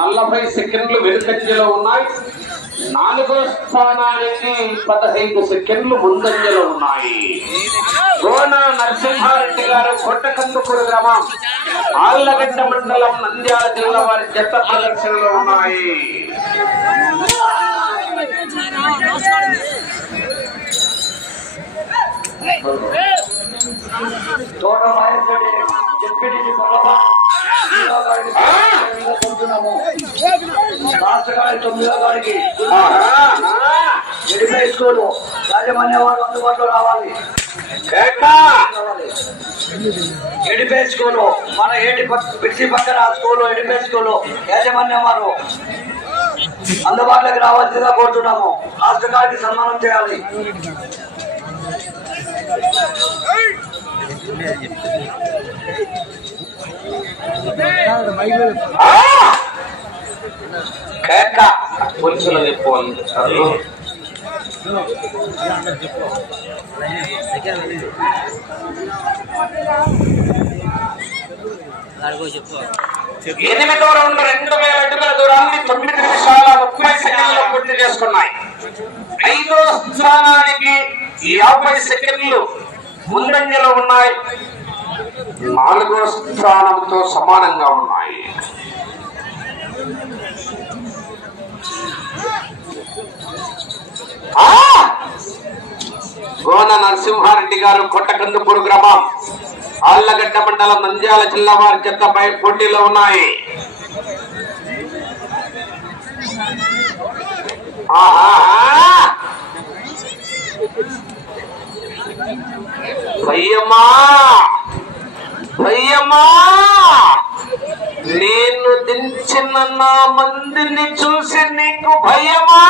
నలభై సెకండ్లు వెనుకంజలో ఉన్నాయి. నాలుగో స్థానానికి పదహైదు సెకండ్లు ముందంజలో ఉన్నాయి. గోన నరసింహారెడ్డి గారు కొట్టకందుకూరు గ్రామం ఆళ్ళగడ్డ మండలం నంద్యాల జిల్లా వారి జత ప్రదర్శనలో ఉన్నాయి. తోట తొమ్మిదో గారికి ఎడిపై స్కూలు యాజమాన్య వారు అందుబాటులో రావాలి. రావాలి. ఎడిపై స్కూలు మన ఏటి పక్క పిచ్చి పక్కన స్కూలు ఎడిపై స్కూలు యాజమాన్యం వారు అందుబాటులోకి రావాల్సిందిగా కోరుతున్నాము. రాష్ట్ర గారికి సన్మానం చేయాలి. కేక పోలీసులు చెప్పు అంటారు ఎనిమిదో రౌండ్ రెండు వేల అడుగుల దూరాన్ని తొమ్మిది నిమిషాల ముప్పై సెకండ్లు పూర్తి చేసుకున్నాయి. ఐదో స్థానానికి యాభై సెకండ్లు ముందంజలో ఉన్నాయి. నాలుగో స్థానంతో సమానంగా ఉన్నాయి. గోన నరసింహారెడ్డి గారు కొట్టకందుపూరు గ్రామం. ఆళ్ళగడ్డ మండలం నంద్యాల జిల్లా వారి చెత్తపై పోటీలో ఉన్నాయి. ఆహాహా! అయ్యమ్మా! నేను దించిన నా మందిని చూసి నీకు భయమా?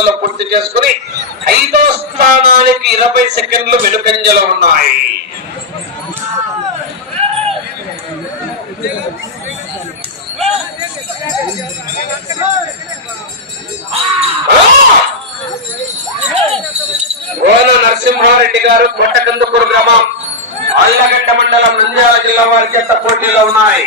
సెకండ్లలో పూర్తి చేసుకుని ఐదో స్థానానికి ఇరవై సెకండ్లు వెనుకంజలో ఉన్నాయి. గోన నరసింహారెడ్డి గారు కొట్టకందుకూరు గ్రామం ఆళ్ళగడ్డ మండలం నంద్యాల జిల్లా వారి చేత పోటీలో ఉన్నాయి.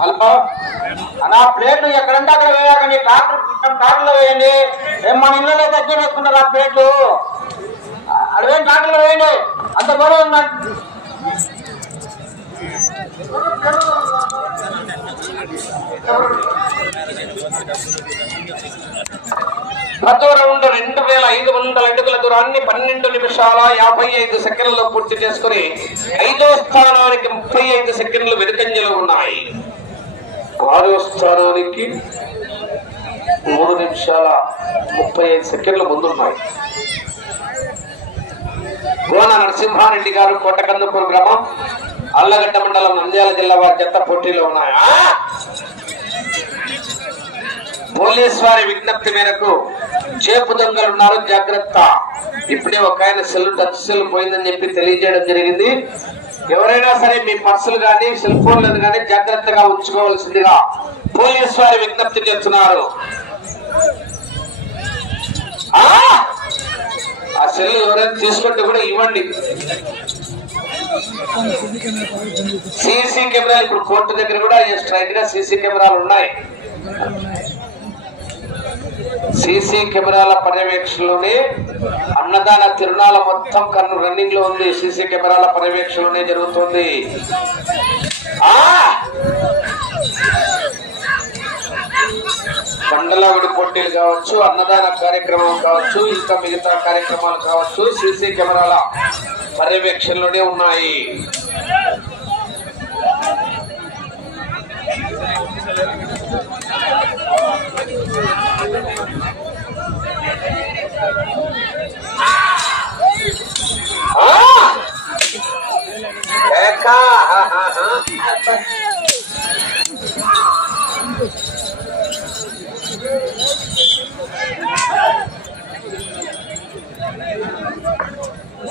హలో? అలా ప్లేట్లు ఎక్కడంటే అక్కడ వేయకండి ట్రాక్టర్ ట్రాక్టర్లో వేయండి. ఏం మన ఇళ్ళలో తగ్గి వేసుకుంటారు ఆ ప్లేట్లు. అడవేం ట్రాక్టర్లో వేయండి. అంత గొడవ ఉందండి ప్రతి రౌండ్ రెండు వేల ఐదు వందల అడుగుల దూరాన్ని పన్నెండు నిమిషాల యాభై ఐదు సెకండ్లలో పూర్తి చేసుకుని ఐదో స్థానానికి ముప్పై ఐదు సెకండ్లు వెనుకంజలు ఉన్నాయి. ఆరో స్థానానికి మూడు నిమిషాల ముప్పై ఐదు సెకండ్లు ముందున్నాయి. గోన నరసింహారెడ్డి గారు కోటకందుపూర్ గ్రామం అల్లగడ్డ మండలం నంద్యాల జిల్లా వారి జత పోటీలో ఉన్నాయా. పోలీస్ వారి విజ్ఞప్తి మేరకు చేపు దొంగలు ఉన్నారు జాగ్రత్త. ఇప్పుడే ఒక ఆయన సెల్ టచ్ సెల్ పోయిందని చెప్పి తెలియజేయడం జరిగింది. ఎవరైనా సరే మీ పర్సులు కానీ సెల్ ఫోన్లను కానీ జాగ్రత్తగా ఉంచుకోవాల్సిందిగా పోలీస్ వారి విజ్ఞప్తి చేస్తున్నారు. ఆ! ఆ సెల్ ఎవరైనా తీసుకుంటే కూడా ఇవ్వండి. సీసీ కెమెరాలు ఇప్పుడు కోర్టు దగ్గర కూడా స్ట్రైట్గా సీసీ కెమెరాలు ఉన్నాయి. సీసీ కెమెరాల పర్యవేక్షణలోనే అన్నదాన తిరునాల మొత్తం కన్ను రన్నింగ్లో ఉంది. సీసీ కెమెరాల పర్యవేక్షణలోనే జరుగుతుంది. ఆ! మండలావిడి పోటీలు కావచ్చు అన్నదాన కార్యక్రమం కావచ్చు ఇంకా మిగతా కార్యక్రమాలు కావచ్చు సీసీ కెమెరాల పర్యవేక్షణలోనే ఉన్నాయి.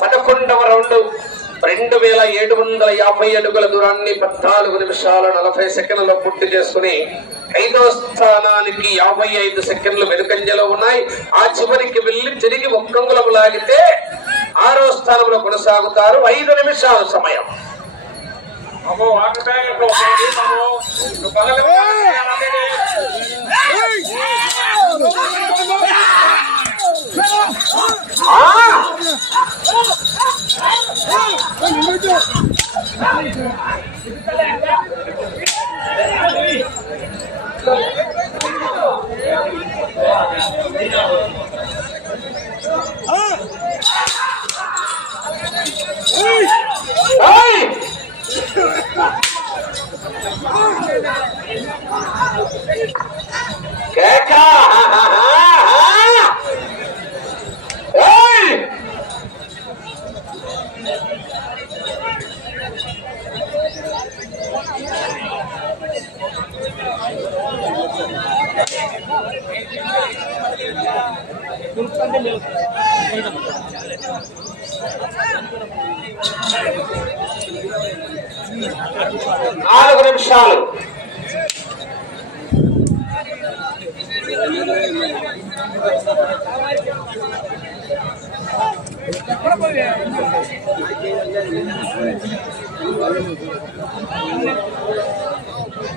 పదకొండవ రౌండ్. రెండు వేల ఏడు వందల యాభై అడుగుల దూరాన్ని పద్నాలుగు నిమిషాల నలభై సెకండ్లలో పూర్తి చేసుకుని ఐదో స్థానానికి యాభై ఐదు సెకండ్లు వెనుకంజలో ఉన్నాయి. ఆ చివరికి వెళ్ళి తిరిగి ఒక్కంగులం లాగితే ఆరో స్థానంలో కొనసాగుతారు. ఐదు నిమిషాల సమయం. అమ్మో వాటర్ నాలుగు నిమిషాలు.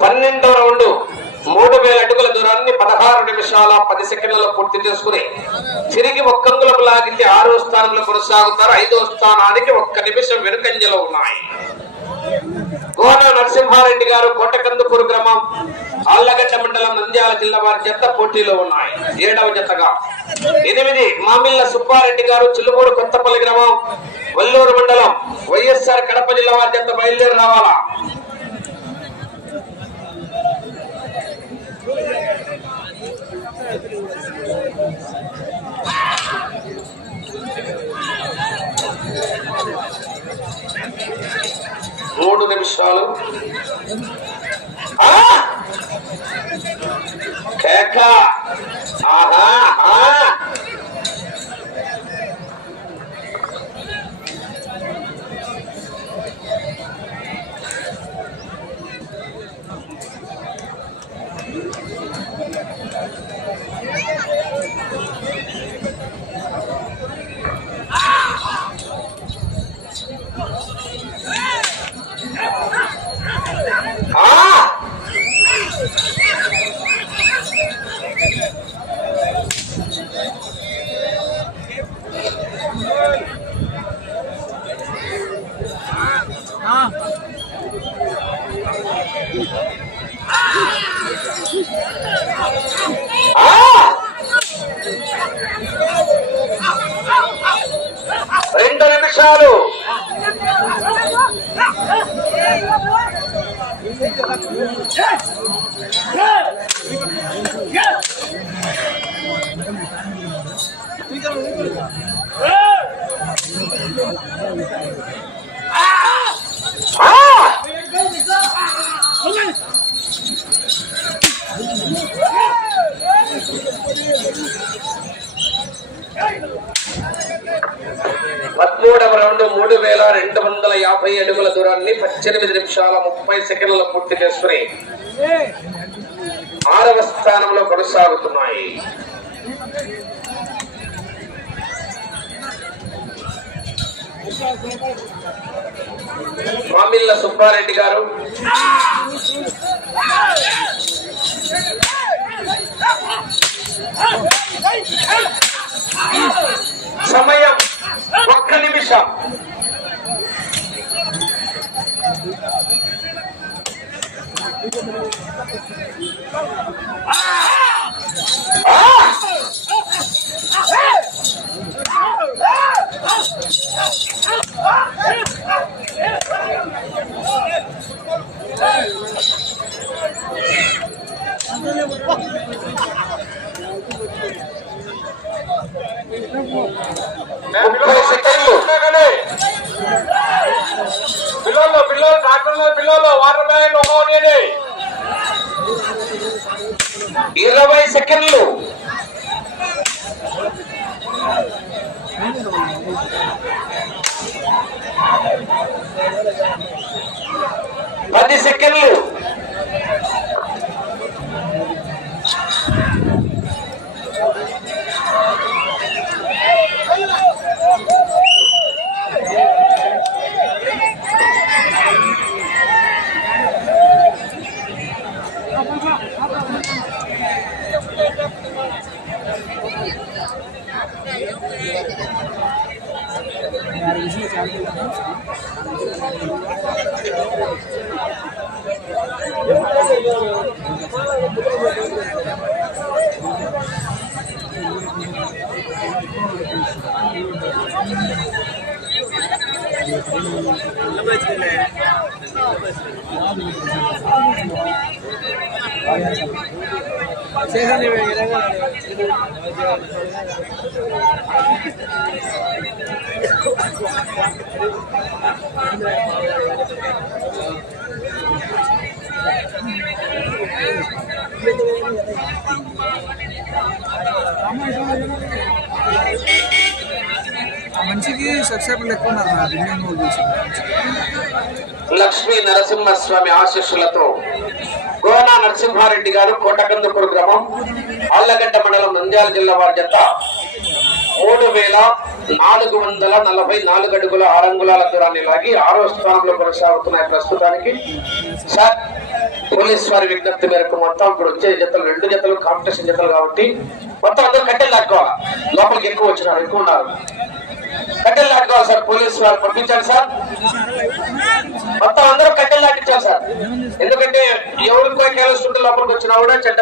పన్నెండో రౌండ్. మూడు వేల అడుగుల దూరాన్ని పదహారు నిమిషాల పది సెకండ్లలో పూర్తి చేసుకుని తిరిగి ఒక్కంగులకు లాగితే ఆరో స్థానంలో కొనసాగుతారు. ఐదో స్థానానికి ఒక్క నిమిషం వెనుకంజలో ఉన్నాయి. గోన నరసింహారెడ్డి గారు కోటకందుకూరు గ్రామం ఆళ్ళగడ్డ మండలం నంద్యాల జిల్లా వారి జత పోటీలో ఉన్నాయి. ఏడవ జతగా ఎనిమిది మామిళ్ళ సుబ్బారెడ్డి గారు చిల్లుమూరు కొత్తపల్లి గ్రామం వల్లూరు మండలం వైఎస్ఆర్ కడప జిల్లా వారి జత బయలుదేరి రావాలా? మూడు నిమిషాలు. కేక! ఆహా ఆహా. ఆ! ఆ! రెండు నిమిషాలు. వందల యాభై అడుగుల దూరాన్ని పద్దెనిమిది నిమిషాల ముప్పై సెకండ్లలో పూర్తి చేసుకుని ఆరవ స్థానంలో కొనసాగుతున్నాయి. మామిళ్ళ సుబ్బారెడ్డి గారు. సమయం ఒక్క నిమిషం. పిల్లలు పిల్లలు వాటర్ బ్యాగ్ ఒకటి ఇరవై సెకండ్లు. పది సెకండ్లు. మనిషికి సబ్స్క్రైబర్లు ఎక్కువ ఉన్నారు లక్ష్మీ నరసింహస్వామి ఆశీస్సులతో గోనా నరసింహారెడ్డి గారు కోటకందుకూరు గ్రామం ఆళ్ళగడ్డ మండలం నంద్యాల జిల్లా వారి జత మూడు వేల నాలుగు వందల నలభై నాలుగు అడుగుల ఆరంగుళాల దూరాన్ని లాగి ఆరో స్థానంలో కొనసాగుతున్నాయి ప్రస్తుతానికి. సార్ పోలీస్ వారి విజ్ఞప్తి మేరకు మొత్తం ఇప్పుడు వచ్చే జతలు రెండు జతలు కాంపిటీషన్ జతలు కాబట్టి మొత్తం అందరూ కట్టెలు లాక్కోవాలి? లోపలికి ఎక్కువ వచ్చినారు ఎక్కువ ఉన్నారు. కట్టెలు నాటుకోవాలి సార్ పోలీసు వారు పంపించాలి సార్. మొత్తం అందరూ కట్టెలు నాటించాలి సార్. ఎందుకంటే ఎవరికి కేవలం లోపలికి వచ్చినా కూడా చెడ్డ